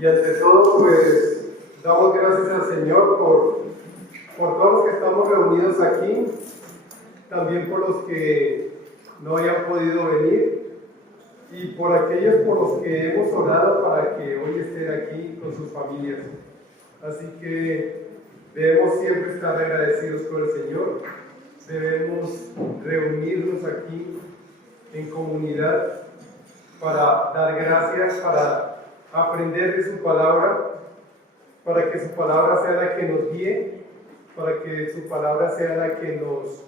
Y ante todo, pues, damos gracias al Señor por todos los que estamos reunidos aquí, también por los que no hayan podido venir y por aquellos por los que hemos orado para que hoy estén aquí con sus familias. Así que debemos siempre estar agradecidos con el Señor, debemos reunirnos aquí en comunidad para dar gracias, para aprender de su palabra, para que su palabra sea la que nos guíe, para que su palabra sea la que nos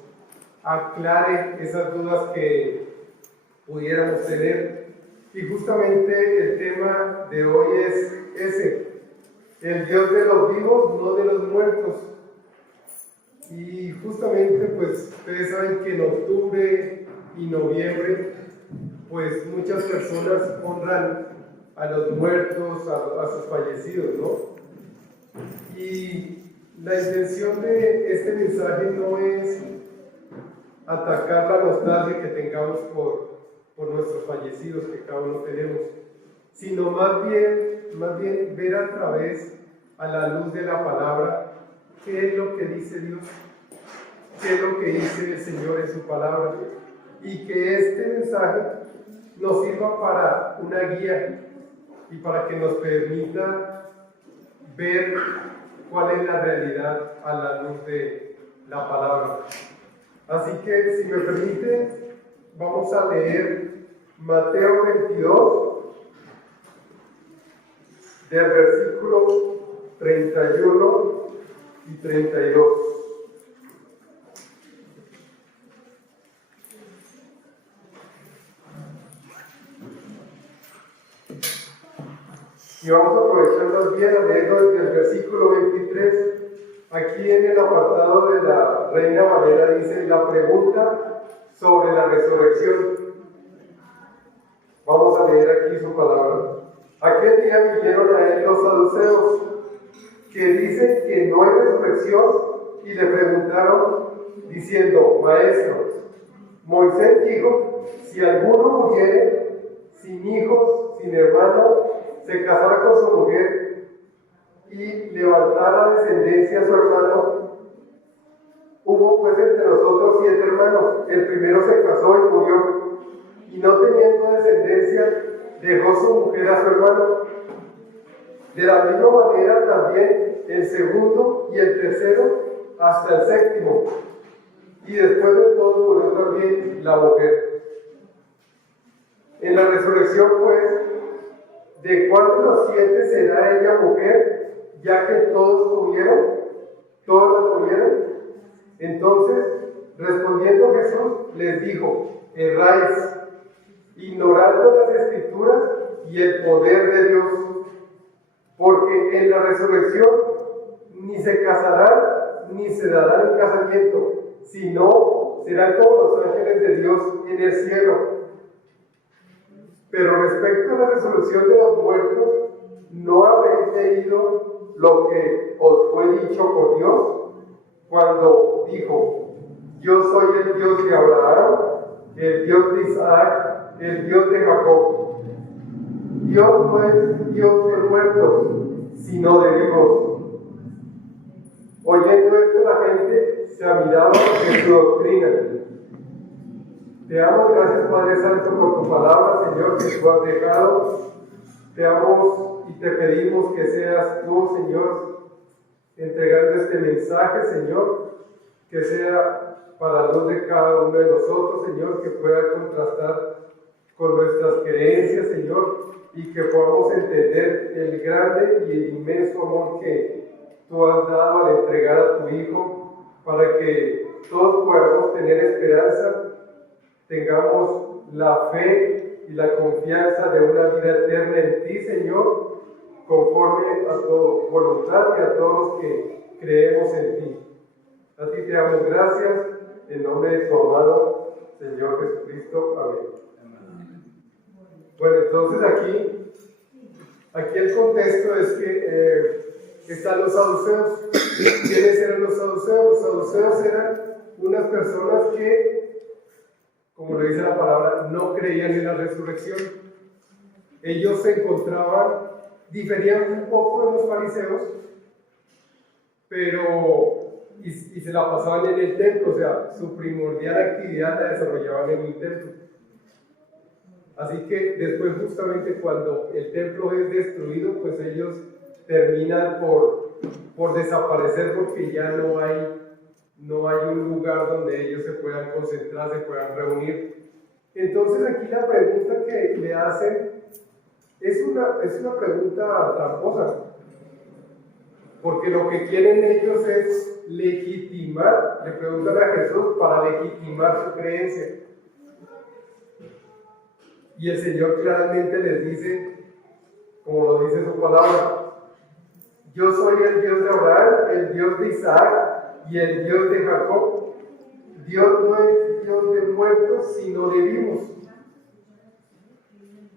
aclare esas dudas que pudiéramos tener. Y justamente el tema de hoy es ese: el Dios de los vivos, no de los muertos. Y justamente, pues, ustedes saben que en octubre y noviembre, pues muchas personas honran a los muertos, a sus fallecidos, ¿no? Y la intención de este mensaje no es atacar la nostalgia que tengamos por nuestros fallecidos, que cada uno tenemos, sino más bien ver a través, a la luz de la palabra, qué es lo que dice Dios, qué es lo que dice el Señor en su palabra, y que este mensaje nos sirva para una guía y para que nos permita ver cuál es la realidad a la luz de la palabra. Así que, si me permite, vamos a leer Mateo 22, del versículo 31 y 32. Y vamos a aprovechar más bien a leerlo desde el versículo 23. Aquí en el apartado de la Reina Valera dice la pregunta sobre la resurrección. Vamos a leer aquí su palabra. Aquel día vinieron a él los saduceos, que dicen que no hay resurrección, y le preguntaron, diciendo: Maestro, Moisés dijo, si alguno muriere sin hijos, sin hermano, se casara con su mujer y levantara descendencia a su hermano. Hubo pues entre nosotros 7 hermanos. El primero se casó y murió, y no teniendo descendencia, dejó su mujer a su hermano. De la misma manera también el segundo y el tercero hasta el séptimo. Y después de todo murió también la mujer. En la resurrección, pues, ¿de cuál de los 7 será ella mujer, ya que todos la tuvieron? Entonces, respondiendo Jesús, les dijo: erráis, ignorando las Escrituras y el poder de Dios, porque en la resurrección ni se casarán ni se darán en casamiento, sino serán como los ángeles de Dios en el cielo. Pero respecto a la resurrección de los muertos, ¿no habéis leído lo que os fue dicho por Dios cuando dijo: yo soy el Dios de Abraham, el Dios de Isaac, el Dios de Jacob? Dios no es Dios de muertos, sino de vivos. Oyendo esto, la gente se admiraba de su doctrina. Te damos gracias, Padre Santo, por tu palabra, Señor, que tú has dejado. Te damos y te pedimos que seas tú, Señor, entregando este mensaje, Señor, que sea para la luz de cada uno de nosotros, Señor, que pueda contrastar con nuestras creencias, Señor, y que podamos entender el grande y el inmenso amor que tú has dado al entregar a tu Hijo, para que todos podamos tener esperanza, tengamos la fe y la confianza de una vida eterna en ti, Señor, conforme a tu voluntad y a todos los que creemos en ti. A ti te damos gracias, en nombre de tu amado Señor Jesucristo. Amén. Bueno, entonces aquí el contexto es que están los saduceos. ¿Quiénes eran los saduceos? Los saduceos eran unas personas que, como lo dice la palabra, no creían en la resurrección. Ellos se encontraban diferían un poco de los fariseos, pero y se la pasaban en el templo, o sea, su primordial actividad la desarrollaban en el templo. Así que después, justamente cuando el templo es destruido, pues ellos terminan por desaparecer, porque ya no hay un lugar donde ellos se puedan concentrar, se puedan reunir. Entonces aquí la pregunta que le hacen es una pregunta tramposa, porque lo que quieren ellos es legitimar, le preguntan a Jesús para legitimar su creencia. Y el Señor claramente les dice, como lo dice su palabra: yo soy el Dios de Abraham, el Dios de Isaac y el Dios de Jacob. Dios no es Dios de muertos, sino de vivos.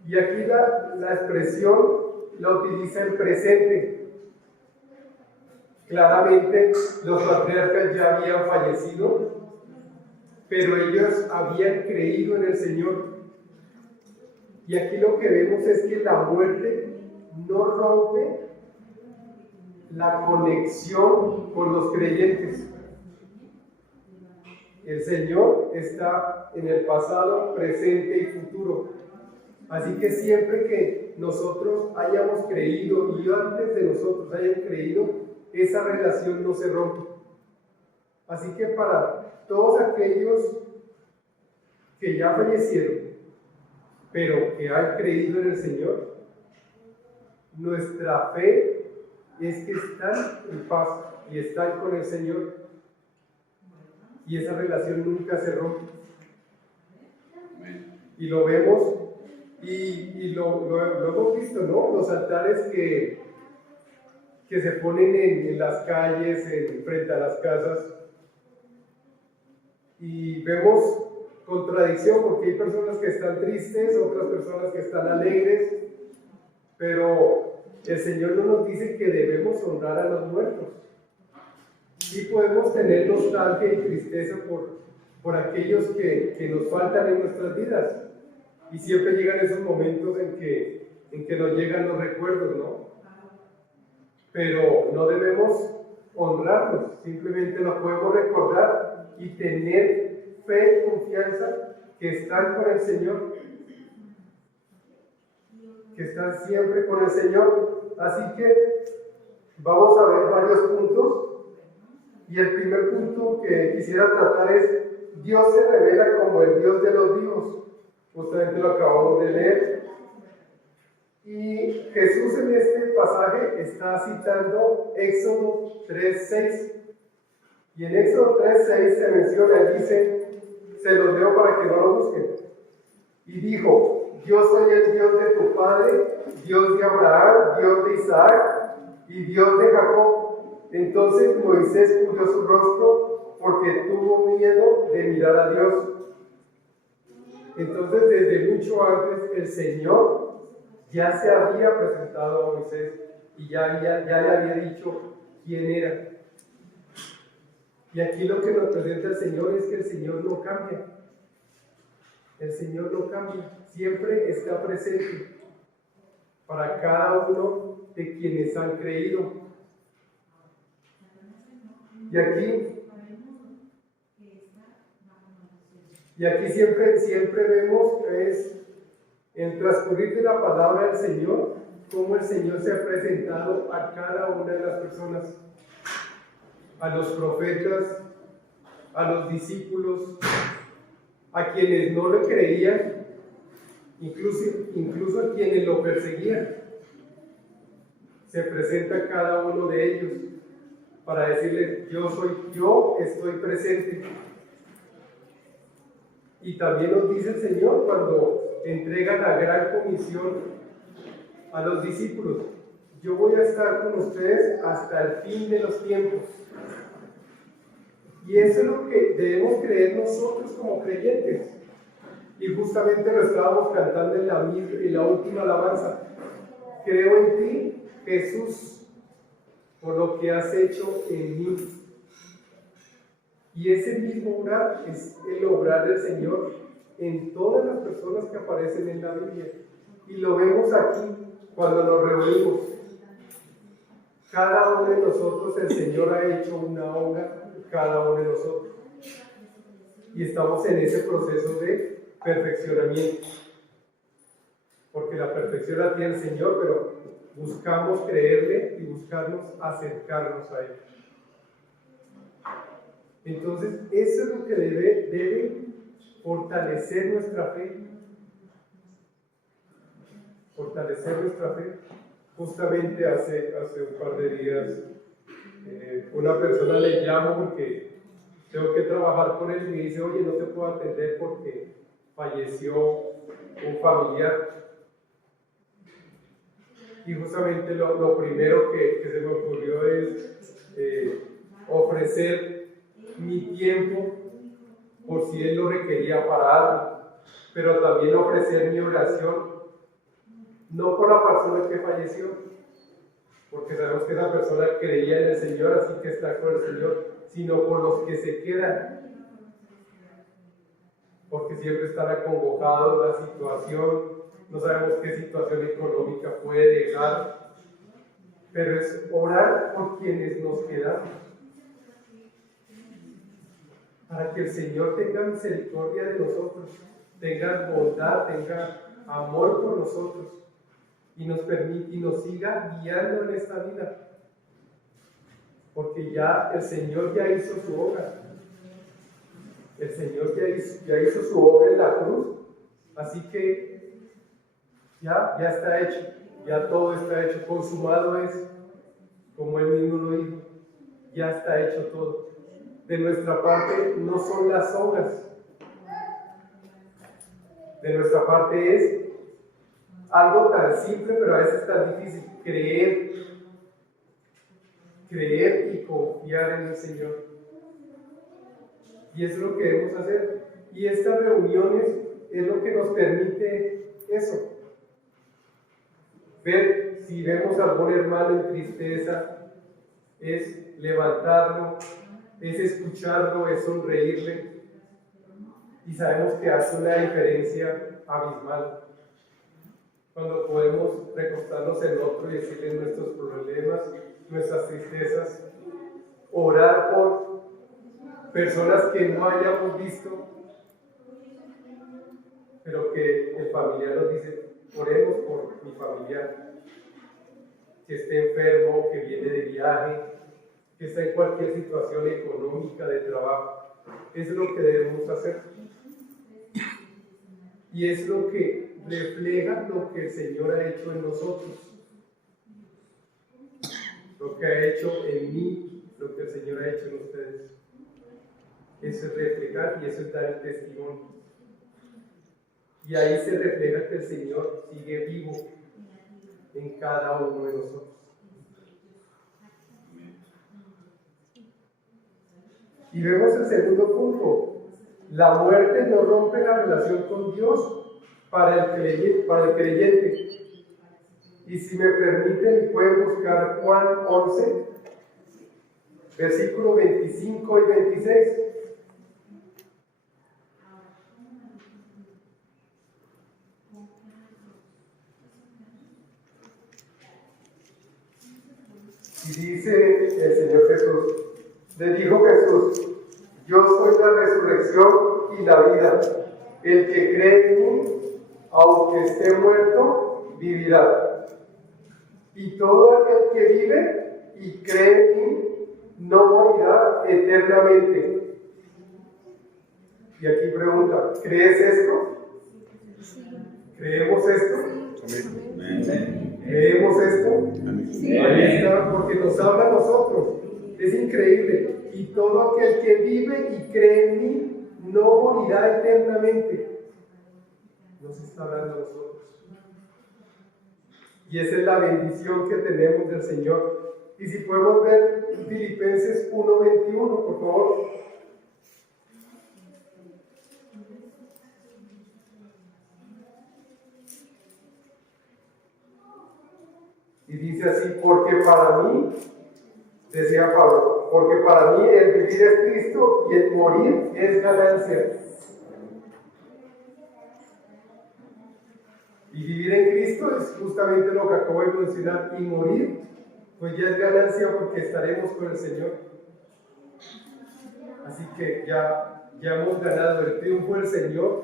Y aquí la expresión la utiliza en presente. Claramente los patriarcas ya habían fallecido, pero ellos habían creído en el Señor. Y aquí lo que vemos es que la muerte no rompe la conexión con los creyentes. El Señor está en el pasado, presente y futuro. Así que siempre que nosotros hayamos creído y antes de nosotros hayan creído, esa relación no se rompe. Así que para todos aquellos que ya fallecieron, pero que han creído en el Señor, nuestra fe es que están en paz y están con el Señor, y esa relación nunca se rompe. Y lo vemos y lo hemos visto, ¿no? Los altares que se ponen en las calles, frente a las casas, y vemos contradicción, porque hay personas que están tristes, otras personas que están alegres, pero el Señor no nos dice que debemos honrar a los muertos. Sí podemos tener nostalgia y tristeza por aquellos que nos faltan en nuestras vidas, y siempre llegan esos momentos en que nos llegan los recuerdos, ¿no? Pero no debemos honrarlos, simplemente los podemos recordar y tener fe y confianza que están con el Señor, que están siempre con el Señor. Así que vamos a ver varios puntos, y el primer punto que quisiera tratar es: Dios se revela como el Dios de los vivos. Justamente lo acabamos de leer, y Jesús en este pasaje está citando Éxodo 3:6, y en Éxodo 3:6 se menciona, él dice, se los leo para que no lo busquen, y dijo: yo soy el Dios de tu padre, Dios de Abraham, Dios de Isaac y Dios de Jacob. Entonces Moisés cubrió su rostro porque tuvo miedo de mirar a Dios. Entonces, desde mucho antes, el Señor ya se había presentado a Moisés y ya le había dicho quién era. Y aquí lo que nos presenta el Señor es que el Señor no cambia. El Señor no cambia, siempre está presente para cada uno de quienes han creído. Y aquí siempre vemos el transcurrir de la palabra del Señor, cómo el Señor se ha presentado a cada una de las personas, a los profetas, a los discípulos, a quienes no le creían, incluso a quienes lo perseguían. Se presenta cada uno de ellos para decirles: yo estoy presente. Y también nos dice el Señor cuando entrega la gran comisión a los discípulos: yo voy a estar con ustedes hasta el fin de los tiempos. Y eso es lo que debemos creer nosotros como creyentes. Y justamente lo estábamos cantando en la última alabanza: creo en ti, Jesús, por lo que has hecho en mí. Y ese mismo obrar es el obrar del Señor en todas las personas que aparecen en la Biblia. Y lo vemos aquí cuando nos reunimos, cada uno de nosotros, el Señor ha hecho una obra, cada uno de nosotros. Y estamos en ese proceso de perfeccionamiento. Porque la perfección la tiene el Señor, pero buscamos creerle y buscarnos acercarnos a Él. Entonces, eso es lo que debe fortalecer nuestra fe. Fortalecer nuestra fe. Justamente hace un par de días, una persona le llamo porque tengo que trabajar con él y me dice, oye, no te puedo atender porque falleció un familiar. Y justamente lo primero que se me ocurrió es ofrecer mi tiempo por si él lo requería para algo, pero también ofrecer mi oración, no por la persona que falleció, porque sabemos que esa persona creía en el Señor, así que está con el Señor, sino por los que se quedan, porque siempre están acongojados, la situación, no sabemos qué situación económica puede llegar, pero es orar por quienes nos quedamos, para que el Señor tenga misericordia de nosotros, tenga bondad, tenga amor por nosotros, y nos permite y nos siga guiando en esta vida, porque ya el Señor ya hizo su obra. El Señor ya hizo su obra en la cruz, así que ya está hecho, ya todo está hecho, consumado es, como Él mismo lo dijo, ya está hecho todo. De nuestra parte no son las obras, de nuestra parte es algo tan simple, pero a veces tan difícil, creer y confiar en el Señor. Y eso es lo que debemos hacer. Y estas reuniones es lo que nos permite eso. Ver si vemos a algún hermano en tristeza, es levantarlo, es escucharlo, es sonreírle. Y sabemos que hace una diferencia abismal. Cuando podemos recostarnos en otro y decirle nuestros problemas, nuestras tristezas, orar por personas que no hayamos visto, pero que el familiar nos dice, oremos por mi familiar, que esté enfermo, que viene de viaje, que está en cualquier situación económica, de trabajo. Eso es lo que debemos hacer. Y es lo que refleja lo que el Señor ha hecho en nosotros. Lo que ha hecho en mí, lo que el Señor ha hecho en ustedes. Eso es reflejar y eso es dar el testimonio. Y ahí se refleja que el Señor sigue vivo en cada uno de nosotros. Y vemos el segundo punto. La muerte no rompe la relación con Dios para el creyente. Y si me permiten, pueden buscar Juan 11, versículos 25 y 26. Y dice el Señor Jesús, le dijo Jesús, yo soy la resurrección y la vida. El que cree en mí, aunque esté muerto, vivirá. Y todo aquel que vive y cree en mí, no morirá eternamente. Y aquí pregunta, ¿crees esto? ¿Creemos esto? Amén. ¿Creemos esto? Sí. Ahí está, porque nos habla a nosotros. Es increíble. Y todo aquel que vive y cree en mí no morirá eternamente. Nos está hablando a nosotros. Y esa es la bendición que tenemos del Señor. Y si podemos ver Filipenses 1:21, por favor. Y dice así, porque para mí, decía Pablo, porque para mí el vivir es Cristo y el morir es ganancia. Y vivir en Cristo es justamente lo que acabo de mencionar, y morir, pues ya es ganancia porque estaremos con el Señor. Así que ya hemos ganado el triunfo del Señor,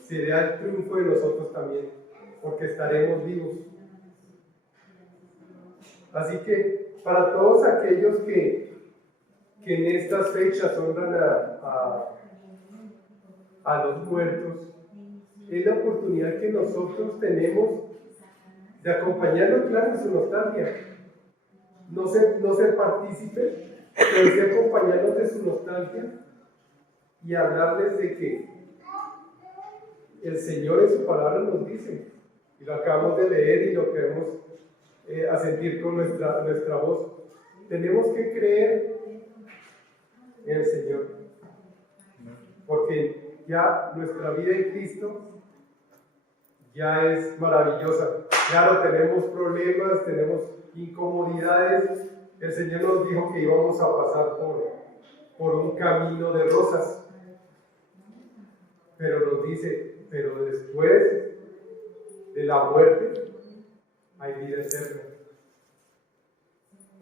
será el triunfo de nosotros también, porque estaremos vivos. Así que para todos aquellos que en estas fechas honran a los muertos, es la oportunidad que nosotros tenemos de acompañarlos, claro, en su nostalgia. No ser partícipes, pero sí acompañarlos de su nostalgia y hablarles de que el Señor en su palabra nos dice, y lo acabamos de leer y lo queremos a sentir con nuestra voz. Tenemos que creer en el Señor, porque ya nuestra vida en Cristo ya es maravillosa. Claro, tenemos problemas, tenemos incomodidades. El Señor nos dijo que íbamos a pasar por un camino de rosas, pero nos dice, pero después de la muerte hay vida eterna.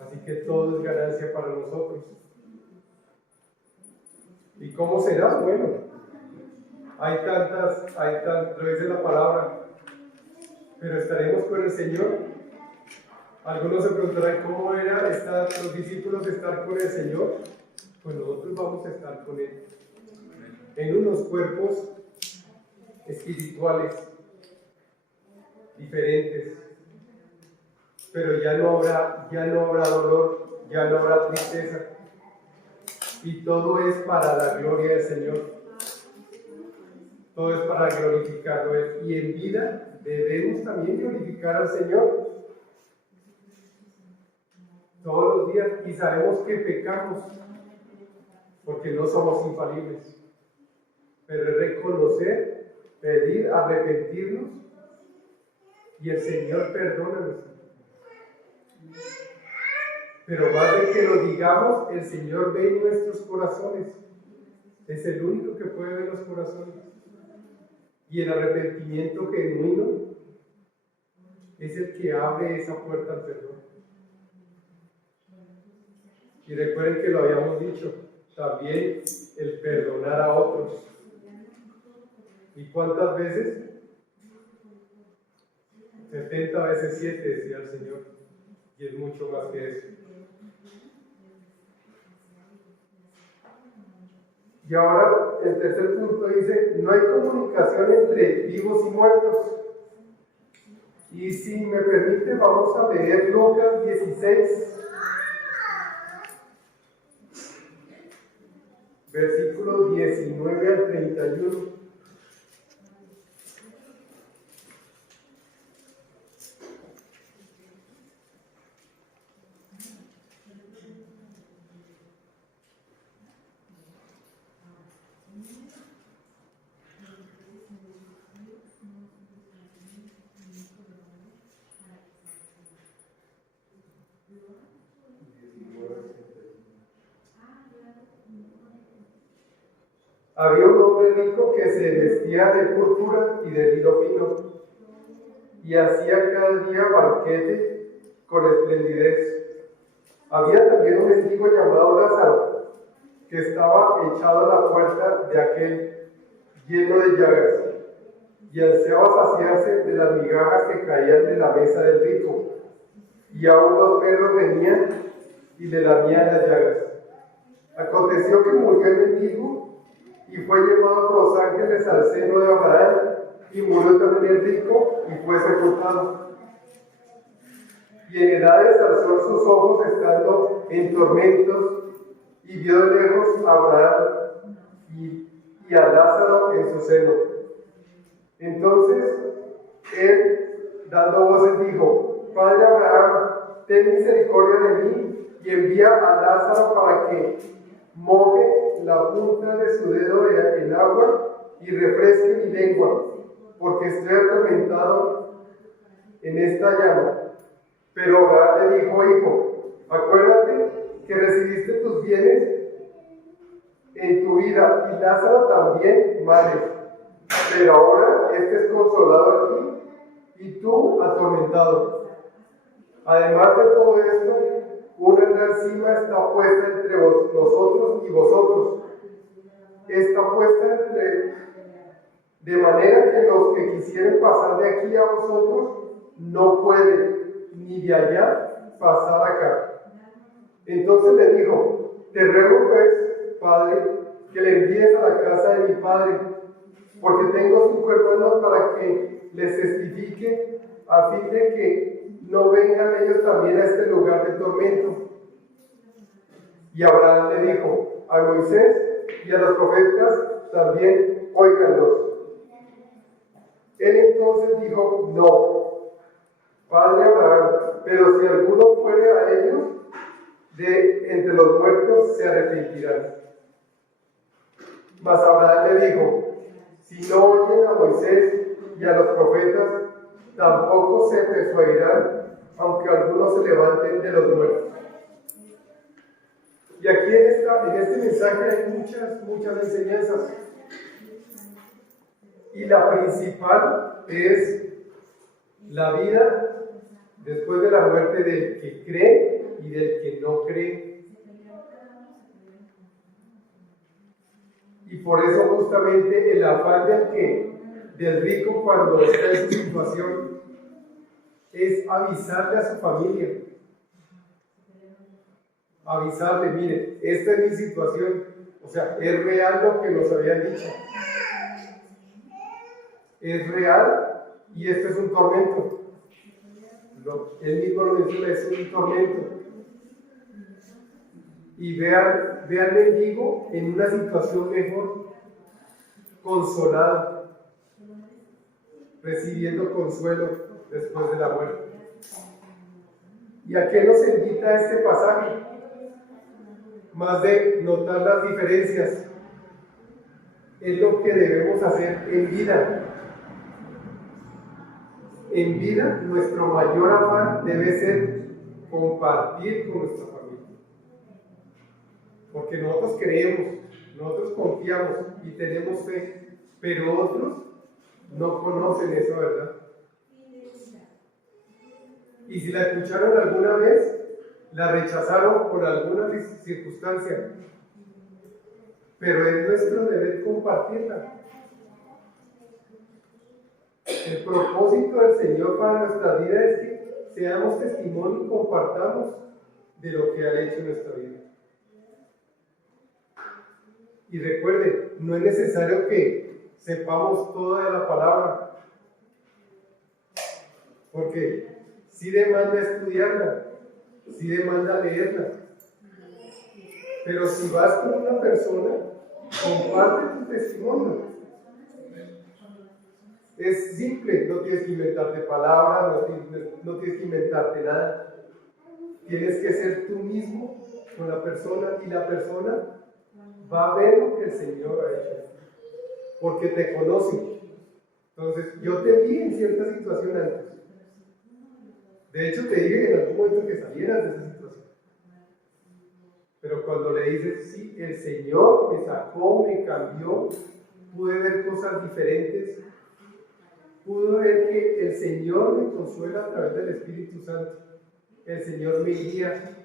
Así que todo es ganancia para nosotros. ¿Y cómo será? Bueno, lo dice la palabra, pero estaremos con el Señor. Algunos se preguntarán cómo era los discípulos estar con el Señor. Pues nosotros vamos a estar con Él en unos cuerpos espirituales diferentes, pero ya no habrá dolor, ya no habrá tristeza, y todo es para la gloria del Señor, todo es para glorificarlo a Él, y en vida debemos también glorificar al Señor todos los días, y sabemos que pecamos porque no somos infalibles, pero es reconocer, pedir, arrepentirnos, y el Señor perdónanos. Pero más de que lo digamos, el Señor ve en nuestros corazones. Es el único que puede ver los corazones. Y el arrepentimiento genuino es el que abre esa puerta al perdón. Y recuerden que lo habíamos dicho, también el perdonar a otros. ¿Y cuántas veces? 70 veces 7, decía el Señor. Y es mucho más que eso. Y ahora el tercer punto dice, no hay comunicación entre vivos y muertos. Y si me permite, vamos a leer Lucas 16, versículos 19 al 31. Había un hombre rico que se vestía de púrpura y de lino fino, y hacía cada día banquete con esplendidez. Había también un mendigo llamado Lázaro, que estaba echado a la puerta de aquel lleno de llagas, y ansiaba saciarse de las migajas que caían de la mesa del rico, y aún los perros venían y le lamían las llagas. Aconteció que murió el mendigo, y fue llevado por los ángeles al seno de Abraham, y murió también el rico, y fue sepultado. Y en edades alzó sus ojos estando en tormentos, y vio de lejos a Abraham y a Lázaro en su seno. Entonces él, dando voces, dijo: Padre Abraham, ten misericordia de mí, y envía a Lázaro para que moje la punta de su dedo en agua y refresque mi lengua, porque estoy atormentado en esta llama. Pero Abraham le dijo: Hijo, acuérdate que recibiste tus bienes en tu vida, y Lázaro también males, pero ahora este es consolado aquí, y tú atormentado. Además de todo esto, una gran cima está puesta entre nosotros y vosotros. Está puesta de manera que los que quisieren pasar de aquí a vosotros no pueden, ni de allá pasar acá. Entonces le dijo: te ruego pues, padre, que le envíes a la casa de mi padre, porque tengo 5 hermanos, para que les testifique, a fin de que no vengan ellos también a este lugar de tormento. Y Abraham le dijo: a Moisés y a los profetas también óiganlos. Él entonces dijo: no, padre Abraham, pero si alguno fuere a ellos de entre los muertos, se arrepentirán. Mas Abraham le dijo: si no oyen a Moisés y a los profetas, tampoco se persuadirán, aunque algunos se levanten de los muertos. Y aquí en este mensaje hay muchas enseñanzas. Y la principal es la vida después de la muerte del que cree y del que no cree. Y por eso justamente el afán del rico cuando está en su situación es avisarle a su familia. Avisarle: mire, esta es mi situación. O sea, es real lo que nos habían dicho. Es real y este es un tormento. Él mismo lo menciona: es un tormento. Y vean mendigo en una situación mejor, consolado, recibiendo consuelo después de la muerte. ¿Y a qué nos invita este pasaje? Más de notar las diferencias, es lo que debemos hacer en vida. En vida, nuestro mayor afán debe ser compartir con nuestra familia. Porque nosotros creemos, nosotros confiamos y tenemos fe, pero otros no conocen eso, ¿verdad? Y si la escucharon alguna vez, la rechazaron por alguna circunstancia, pero es nuestro deber compartirla. El propósito del Señor para nuestra vida es que seamos testimonio y compartamos de lo que ha hecho en nuestra vida. Y recuerden, no es necesario que sepamos toda la palabra, porque sí demanda estudiarla, sí demanda leerla. Pero si vas con una persona, comparte tu testimonio. Es simple, no tienes que inventarte palabras, no tienes que inventarte nada. Tienes que ser tú mismo con la persona, y la persona va a ver lo que el Señor ha hecho, porque te conoce. Entonces, yo te vi en cierta situación antes. De hecho, te dije en algún momento que salieras de esa situación. Pero cuando le dices: sí, el Señor me sacó, me cambió, pude ver cosas diferentes, pude ver que el Señor me consuela a través del Espíritu Santo, el Señor me guía,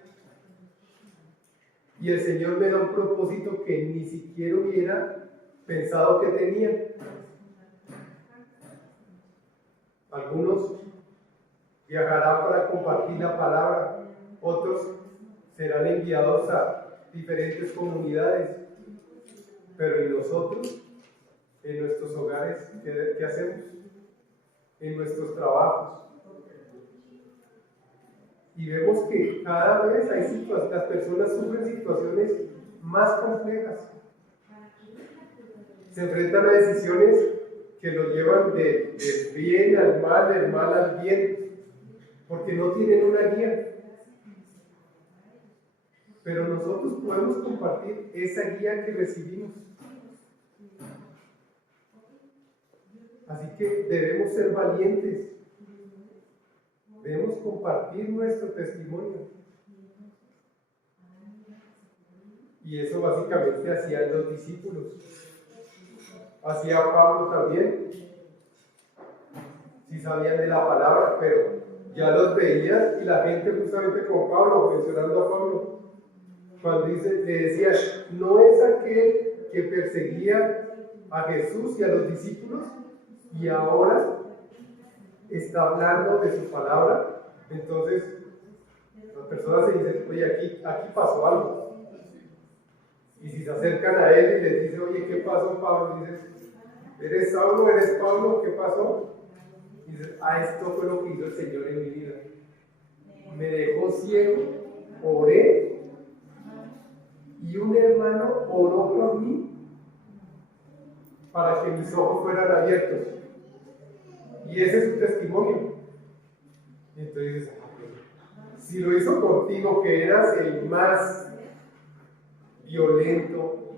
y el Señor me da un propósito que ni siquiera hubiera pensado que tenía. Algunos viajarán para compartir la palabra, otros serán enviados a diferentes comunidades, pero ¿y nosotros? En nuestros hogares, ¿qué hacemos? En nuestros trabajos. Y vemos que cada vez las personas sufren situaciones más complejas. Se enfrentan a decisiones que los llevan del bien al mal, del mal al bien, porque no tienen una guía. Pero nosotros podemos compartir esa guía que recibimos. Así que debemos ser valientes. Debemos compartir nuestro testimonio. Y eso básicamente hacían los discípulos. Hacía Pablo también. sí sabían de la palabra, pero ya los veías y la gente justamente como Pablo, mencionando a Pablo, cuando le decía, no es aquel que perseguía a Jesús y a los discípulos y ahora está hablando de su palabra. Entonces las personas se dicen, oye, aquí pasó algo. Y si se acercan a él y les dicen, oye, ¿qué pasó, Pablo? Y dicen, ¿eres Saulo? ¿Eres Pablo? ¿Qué pasó? Y dicen, esto fue lo que hizo el Señor en mi vida. Me dejó ciego, oré, y un hermano oró por mí para que mis ojos fueran abiertos. Y ese es su testimonio. Y entonces dices, si lo hizo contigo, que eras el más violento,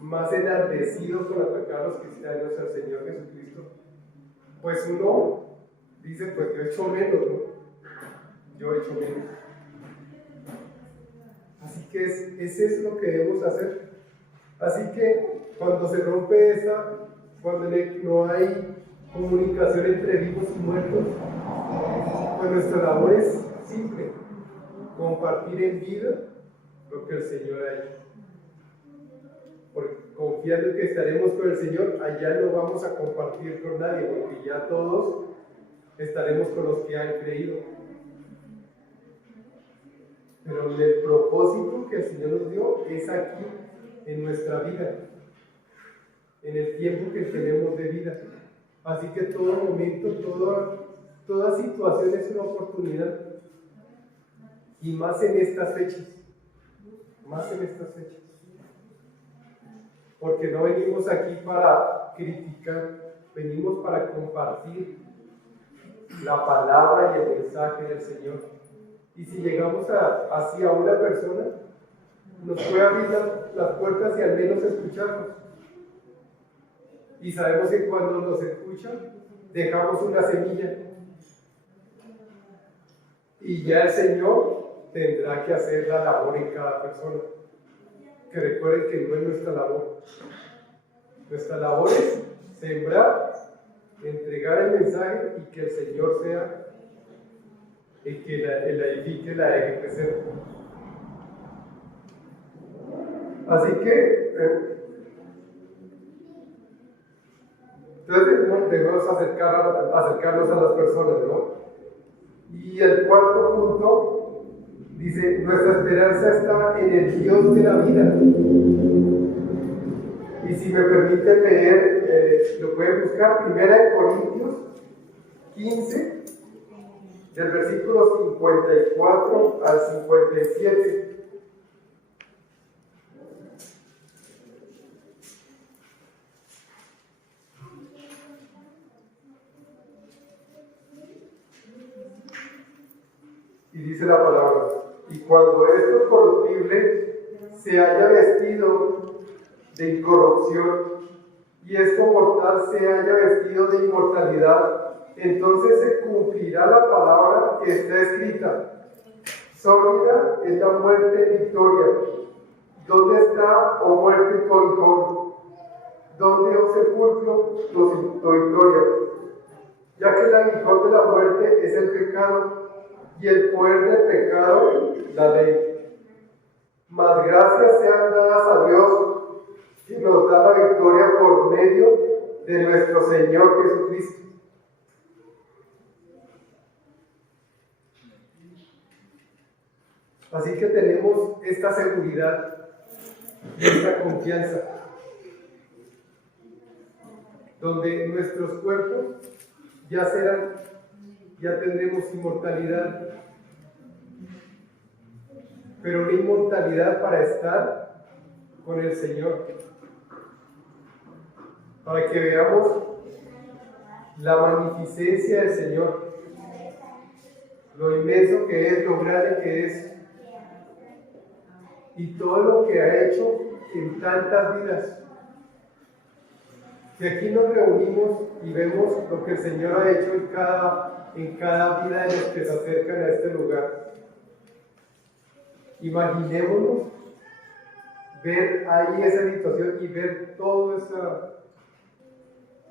más enardecido con atacar a los cristianos, al Señor Jesucristo, pues uno dice, pues yo he hecho menos, ¿no? Yo he hecho menos. Así que ese es lo que debemos hacer. Así que cuando se rompe cuando no hay comunicación entre vivos y muertos, pues nuestra labor es simple: compartir en vida lo que el Señor ha hecho. Porque confiando en que estaremos con el Señor, allá no vamos a compartir con nadie, porque ya todos estaremos con los que han creído. Pero el propósito que el Señor nos dio es aquí, en nuestra vida, en el tiempo que tenemos de vida. Así que todo momento, toda situación es una oportunidad. Y más en estas fechas. Más en estas fechas. Porque no venimos aquí para criticar, venimos para compartir la palabra y el mensaje del Señor. Y si llegamos así a una persona, nos puede abrir las puertas y al menos escucharnos. Y sabemos que cuando nos escuchan, dejamos una semilla. Y ya el Señor tendrá que hacer la labor en cada persona. Que recuerden que no es nuestra labor. Nuestra labor es sembrar, entregar el mensaje y que el Señor sea el que la edifique, la deje crecer. Así que entonces debemos acercarnos a las personas, ¿no? Y el cuarto punto dice, nuestra esperanza está en el Dios de la vida. Y si me permiten leer, lo pueden buscar, 1 Corintios 15, del versículo 54 al 57. Y dice la palabra, y cuando esto corruptible se haya vestido de incorrupción, y esto mortal se haya vestido de inmortalidad, entonces se cumplirá la palabra que está escrita: sólida es la muerte victoria. ¿Dónde está, oh muerte, tu aguijón? ¿Dónde, oh sepulcro, tu victoria? Ya que el aguijón de la muerte es el pecado, y el poder del pecado, la ley. Mas gracias sean dadas a Dios, que nos da la victoria por medio de nuestro Señor Jesucristo. Así que tenemos esta seguridad y esta confianza, donde nuestros cuerpos ya tendremos inmortalidad, pero una inmortalidad para estar con el Señor, para que veamos la magnificencia del Señor, lo inmenso que es, lo grande que es, y todo lo que ha hecho en tantas vidas. Que aquí nos reunimos y vemos lo que el Señor ha hecho en cada vida de los que se acercan a este lugar. Imaginémonos ver ahí esa situación y ver toda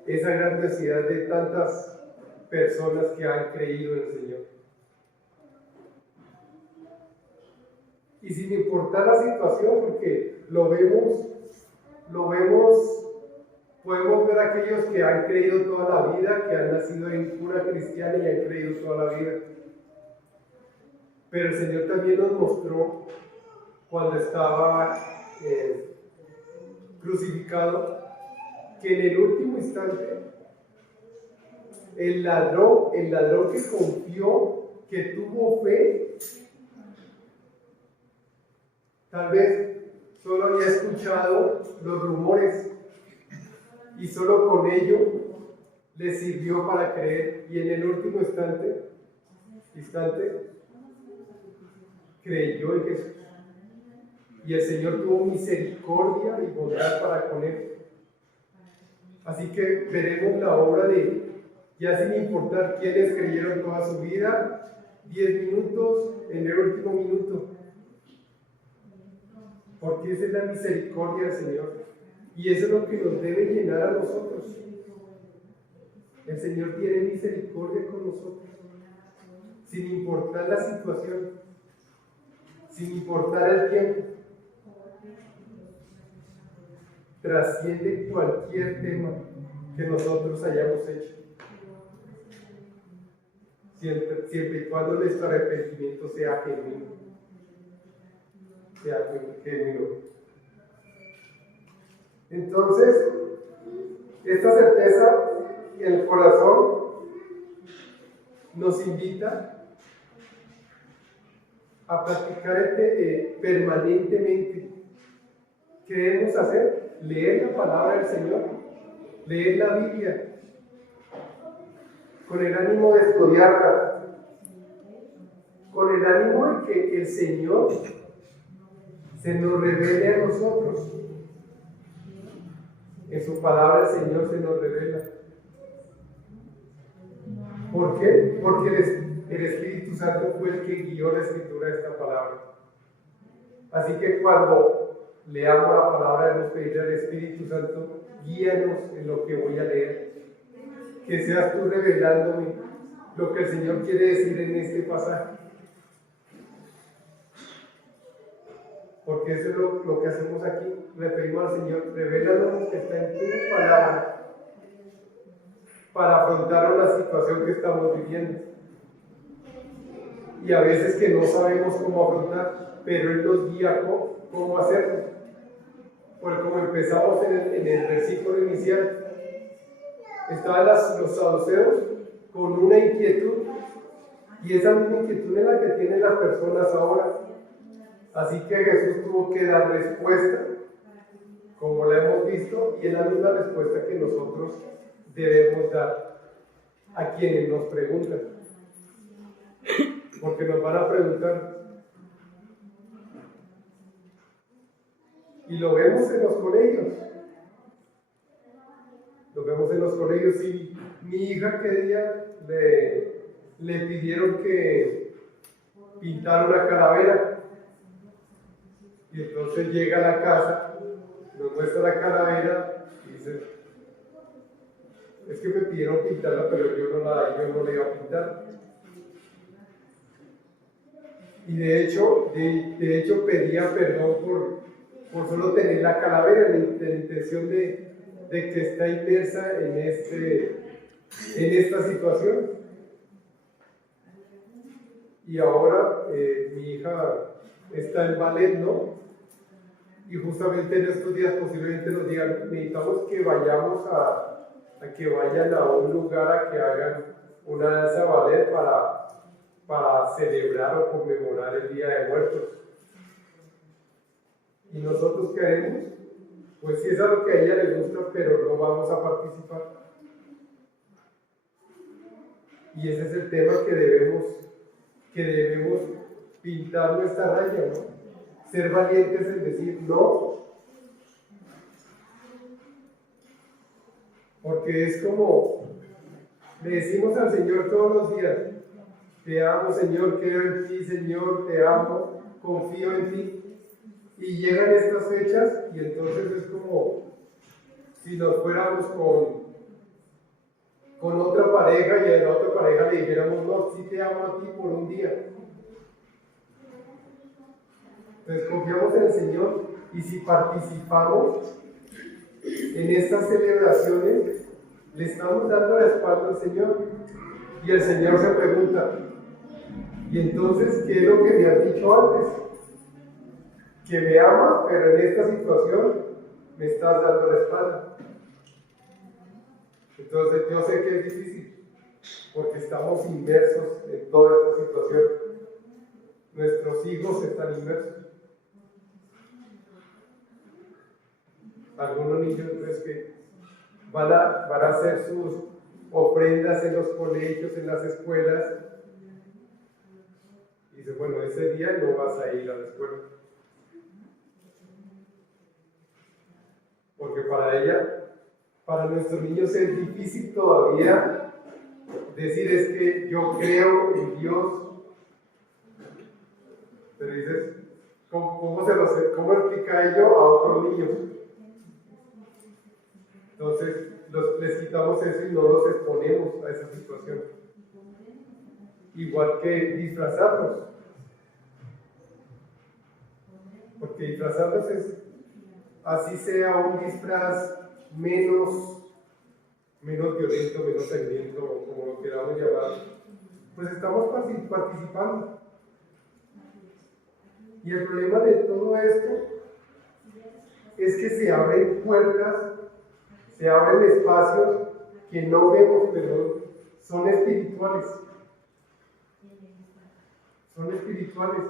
esa grandiosidad de personas que han creído en el Señor. Y sin importar la situación, porque lo vemos, podemos ver a aquellos que han creído toda la vida, que han nacido en cuna cristiana y han creído toda la vida. Pero el Señor también nos mostró cuando estaba crucificado, que en el último instante el ladrón que confió, que tuvo fe, tal vez solo había escuchado los rumores y solo con ello le sirvió para creer, y en el último instante creyó en Jesús. Y el Señor tuvo misericordia y bondad para con él. Así que veremos la obra de, ya sin importar quiénes creyeron toda su vida, 10 minutos en el último minuto. Porque esa es la misericordia del Señor. Y eso es lo que nos debe llenar a nosotros. El Señor tiene misericordia con nosotros. Sin importar la situación. Sin importar el tiempo. Trasciende cualquier tema que nosotros hayamos hecho. Siempre y cuando nuestro arrepentimiento sea genuino. Entonces, esta certeza en el corazón nos invita a practicar permanentemente. ¿Qué debemos hacer? Leer la palabra del Señor, leer la Biblia, con el ánimo de estudiarla, con el ánimo de que el Señor se nos revele a nosotros. En su palabra el Señor se nos revela. ¿Por qué? Porque el Espíritu Santo fue el que guió la escritura de esta palabra. Así que cuando leamos la palabra, debemos pedirle al Espíritu Santo, guíanos en lo que voy a leer. Que seas tú revelándome lo que el Señor quiere decir en este pasaje. Porque eso es lo que hacemos aquí. Le pedimos al Señor, revélanos lo que está en tu palabra para afrontar una situación que estamos viviendo. Y a veces que no sabemos cómo afrontar, pero Él nos guía cómo hacerlo. Porque como empezamos en el versículo inicial, estaban los saduceos con una inquietud, y esa misma inquietud es la que tienen las personas ahora. Así que Jesús tuvo que dar respuesta, como la hemos visto, y es la misma respuesta que nosotros debemos dar a quienes nos preguntan. Porque nos van a preguntar. Y lo vemos en los colegios. Lo vemos en los colegios. Y mi hija, ¿qué día le pidieron que pintara una calavera? Y entonces llega a la casa, nos muestra la calavera y dice, es que me pidieron pintarla, pero yo no la iba a pintar. Y de hecho pedía perdón por solo tener la calavera, la intención de que está inmersa en esta situación. Y ahora mi hija está en ballet, ¿no? Y justamente en estos días posiblemente nos digan, necesitamos que vayamos a que vayan a un lugar a que hagan una danza de ballet para celebrar o conmemorar el Día de Muertos. ¿Y nosotros qué haremos? Pues sí, es algo que a ella le gusta, pero no vamos a participar. Y ese es el tema que debemos pintar nuestra raya, ¿no? Ser valientes en decir no. Porque es como le decimos al Señor todos los días, te amo Señor, creo en ti Señor, te amo, confío en ti. Y llegan estas fechas y entonces es como si nos fuéramos con con otra pareja y a la otra pareja le dijéramos, no, sí te amo a ti por un día. Entonces confiamos en el Señor y si participamos en estas celebraciones, le estamos dando la espalda al Señor. Y el Señor se pregunta, ¿y entonces qué es lo que me has dicho antes? Que me amas, pero en esta situación me estás dando la espalda. Entonces yo sé que es difícil, porque estamos inmersos en toda esta situación. Nuestros hijos están inmersos. Algunos niños pues, que van a hacer sus ofrendas en los colegios, en las escuelas, y dice, bueno, ese día no vas a ir a la escuela. Porque para nuestros niños es difícil todavía decir es que yo creo en Dios. Pero dices, ¿cómo explica ello a otros niños? Entonces les quitamos eso y no los exponemos a esa situación. Igual que disfrazarnos. Porque disfrazarnos es, así sea un disfraz menos violento, menos sangriento, como lo queramos llamar, pues estamos participando. Y el problema de todo esto es que se abren puertas, se abren espacios que no vemos, pero son espirituales. Son espirituales.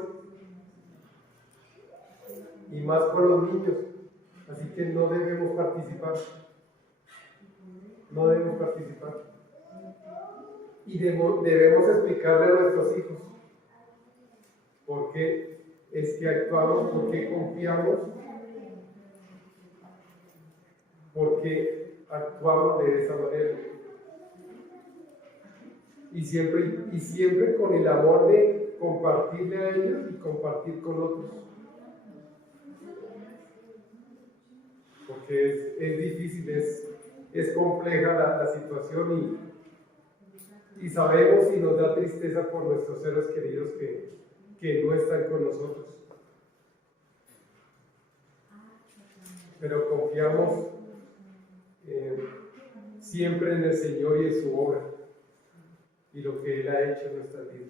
Y más con los niños. Así que no debemos participar. No debemos participar. Y debemos explicarle a nuestros hijos por qué es que actuamos, por qué confiamos, por qué actuamos de esa manera. Y siempre con el amor de compartirle a ellos y compartir con otros. Porque es difícil, es compleja la situación y sabemos y nos da tristeza por nuestros seres queridos que no están con nosotros. Pero confiamos siempre en el Señor y en su obra y lo que Él ha hecho en nuestras vidas.